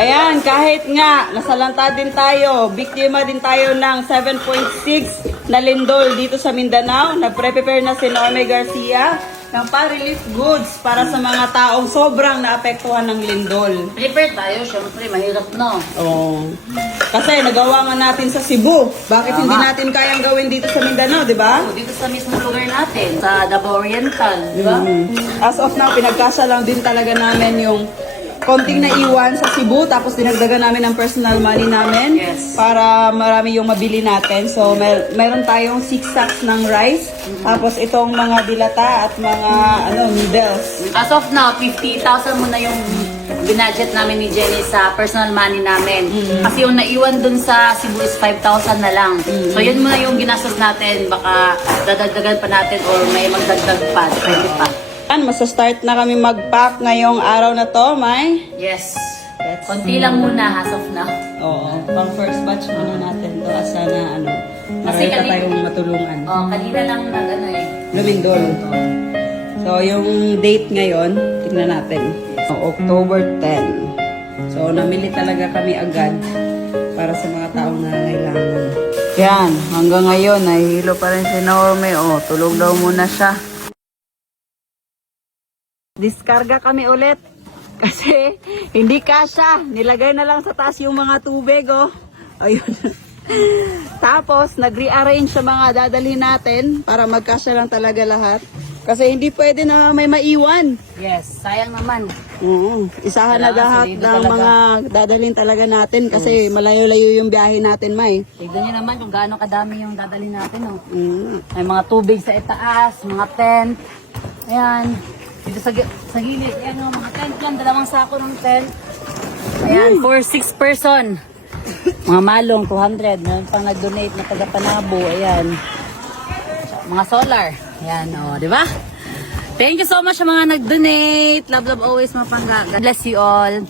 Ayan, kahit nga, nasalanta din tayo, biktima din tayo ng 7.6 na lindol dito sa Mindanao. Nagpre-prepare na si Norme Garcia ng pa-relief goods para sa mga taong sobrang naapektuhan ng lindol. Prepare tayo, syempre, mahirap no. Oh. Kasi nagawa nga natin sa Cebu. Bakit hindi natin kayang gawin dito sa Mindanao, di ba? Dito sa mismo lugar natin, sa Davao Oriental, di ba? As of now, pinagkasya lang din talaga namin yung konting naiwan sa Cebu, tapos dinagdagan namin ang personal money namin para marami yung mabili natin. So, meron tayong 6 sacks ng rice, tapos itong mga dilata at mga noodles. As of now, 50,000 muna yung binudget namin ni Jenny sa personal money namin. Kasi yung naiwan dun sa Cebu is 5,000 na lang. So, yun muna yung ginastos natin. Baka dadagdagan pa natin or may magdagdag pa. Depende pa. Masa-start na kami mag-pack ngayong araw na to, May. Yes. Konti lang muna as of now. Oo, pang first batch muna natin to. Sana Kasi marami pa tayong matulungan. Oh, kanina lang Lumindol. So, yung date ngayon, tingnan natin. October 10. So, namili talaga kami agad para sa mga taong nangangailangan. Yan, hanggang ngayon, nahihilo pa rin si Norme. Oh, tulog daw muna siya. Diskarga kami ulit. Kasi, hindi kasya. Nilagay na lang sa taas yung mga tubig, oh. Ayun. Tapos, nag-rearrange sa mga dadalhin natin para magkasya lang talaga lahat. Kasi hindi pwede na may maiwan. Yes, sayang naman. Isahan na lahat ng mga dadalhin talaga natin kasi malayo-layo yung biyahe natin, May. Tignan nyo naman kung gaano kadami yung dadalhin natin. Oh. May mga tubig sa itaas, mga tent. Ayan. Dito sa gilid, ayan o, mga tent lang, 2 sako ng tent. Ayan, for 6 person. Mga malong, 200. Meron pang nag-donate na taga-Panabo, ayan. Mga solar. Ayan o, di ba? Thank you so much sa mga nag-donate. Love, love always, mga pangga. God bless you all.